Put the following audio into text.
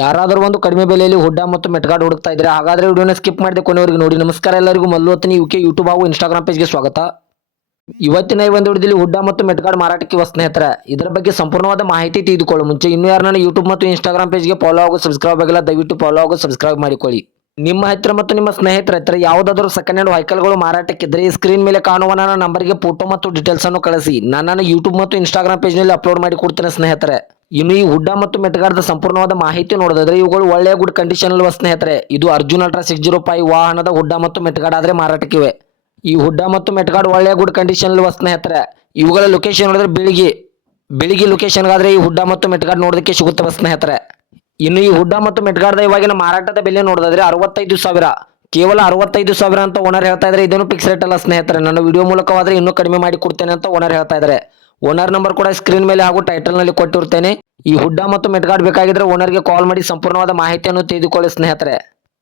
ಯಾರಾದರೂ ಒಂದು ಕಡಿಮೆ ಬೆಲೆಯಲ್ಲಿ ಹುಡ್ಡ ಮತ್ತು ಮೆಟ್ಗಾಡ್ ಹುಡುಕ್ತಾ ಇದ್ರೆ ಹಾಗಾದ್ರೆ ವಿಡಿಯೋನ ಸ್ಕಿಪ್ ಮಾಡದೆ ಕೊನೆವರೆಗೆ ನೋಡಿ. ನಮಸ್ಕಾರ ಎಲ್ಲರಿಗೂ, ಮಲ್ಲು ಹೊತ್ತನಿ ಯುಕೆ ಯೂಟ್ಯೂಬ್ ಹಾಗೂ ಇನ್ಸ್ಟಾಗ್ರಾಮ್ ಪೇಜ್ಗೆ ಸ್ವಾಗತ. ಇವತ್ತಿನ ಈ ಒಂದು ವಿಡಿಯೋದಲ್ಲಿ ಹುಡ್ಡ ಮತ್ತು ಮೆಟ್ಗಾಡ್ ಮಾರಾಟಕ್ಕೆ ಸ್ನೇಹಿತರೆ, ಇದರ ಬಗ್ಗೆ ಸಂಪೂರ್ಣವಾದ ಮಾಹಿತಿ ತಿಳಿದುಕೊಳ್ಳೋ ಮುಂಚೆ ಇನ್ನೂ ಯಾರು ನನ್ನ ಯೂಟ್ಯೂಬ್ ಮತ್ತು ಇನ್ಸ್ಟಾಗ್ರಾಮ್ ಪೇಜ್ಗೆ ಫಾಲೋ ಹಾಗೂ ಸಬ್ಸ್ಕ್ರೈಬ್ ಆಗಿಲ್ಲ, ದಯವಿಟ್ಟು ಫಾಲೋ ಹಾಗೂ ಸಬ್ಸ್ಕ್ರೈಬ್ ಮಾಡಿಕೊಳ್ಳಿ. ನಿಮ್ಮ ಹತ್ತಿರ ಮತ್ತು ನಿಮ್ಮ ಸ್ನೇಹಿತರ ಹತ್ತಿರ ಯಾವುದಾದರೂ ಸೆಕೆಂಡ್ ಹ್ಯಾಂಡ್ ವೆಹಿಕಲ್ಗಳು ಮಾರಾಟಕ್ಕಿದ್ರೆ ಈ ಸ್ಕ್ರೀನ್ ಮೇಲೆ ಕಾಣುವ ನನ್ನ ನಂಬರ್ಗೆ ಫೋಟೋ ಮತ್ತು ಡೀಟೇಲ್ಸ್ ಅನ್ನು ಕಳಿಸಿ. ನಾನು ಯೂಟ್ಯೂಬ್ ಮತ್ತು ಇನ್ಸ್ಟಾಗ್ರಾಮ್ ಪೇಜ್ನಲ್ಲಿ ಅಪ್ಲೋಡ್ ಮಾಡಿ ಕೊಡ್ತೇನೆ ಸ್ನೇಹಿತರೆ. ಇನ್ನು ಈ ಹುಡ್ಡ ಮತ್ತು ಮೆಟ್ಗಾಡ್ದ ಸಂಪೂರ್ಣವಾದ ಮಾಹಿತಿ ನೋಡೋದಾದ್ರೆ ಇವುಗಳು ಒಳ್ಳೆಯ ಗುಡ್ ಕಂಡೀಷನ್ ಅಲ್ವಾ ಸ್ನೇಹಿತರೆ. ಇದು ಅರ್ಜುನ್ ಅಲ್ಟ್ರಾ 605 ವಾಹನದ ಹುಡ್ಡ ಮತ್ತು ಮೆಟ್ಗಾಡ್ ಆದ್ರೆ ಮಾರಾಟಕ್ಕಿವೆ. ಈ ಹುಡ್ಡ ಮತ್ತು ಮೆಟ್ಗಾಡ್ ಒಳ್ಳೆಯ ಗುಡ್ ಕಂಡೀಷನ್ ಅಲ್ವಾ ಸ್ನೇಹಿತರೆ. ಇವುಗಳ ಲೊಕೇಶನ್ ನೋಡಿದ್ರೆ ಬೆಳಿಗ್ಗೆ ಲೊಕೇಶನ್ಗಾದ್ರೆ ಈ ಹುಡ್ಡ ಮತ್ತು ಮೆಟ್ಗಾಡ್ ನೋಡೋದಕ್ಕೆ ಸಿಗುತ್ತವೆ ಸ್ನೇಹಿತರೆ. ಇನ್ನು ಈ ಹುಡ್ಡ ಮತ್ತು ಮೆಟ್ಗಾಡ್ದ ಇವಾಗಿನ ಮಾರಾಟದ ಬೆಲೆ ನೋಡೋದಾದ್ರೆ 65,000, ಕೇವಲ 65,000 ಅಂತ ಓನರ್ ಹೇಳ್ತಾ ಇದ್ದಾರೆ. ಇದನ್ನು ಫಿಕ್ಸ್ ರೇಟ್ ಅಲ್ಲ ಸ್ನೇಹಿತರೆ, ನನ್ನ ವಿಡಿಯೋ ಮೂಲಕವಾದ್ರೆ ಇನ್ನೂ ಕಡಿಮೆ ಮಾಡಿ ಕೊಡ್ತೇನೆ ಅಂತ ಓನರ್ ಹೇಳ್ತಾ ಇದ್ದಾರೆ. ಓನರ್ ನಂಬರ್ ಕೂಡ ಸ್ಕ್ರೀನ್ ಮೇಲೆ ಹಾಗೂ ಟೈಟಲ್ ನಲ್ಲಿ ಕೊಟ್ಟಿರ್ತೇನೆ. ಈ ಹುಡ್ಡ ಮತ್ತು ಮೆಟ್ಗಾಡ್ ಬೇಕಾಗಿದ್ರೆ ಓನರ್ಗೆ ಕಾಲ್ ಮಾಡಿ ಸಂಪೂರ್ಣವಾದ ಮಾಹಿತಿಯನ್ನು ತಿಳಿದುಕೊಳ್ಳಿ ಸ್ನೇಹಿತರೆ.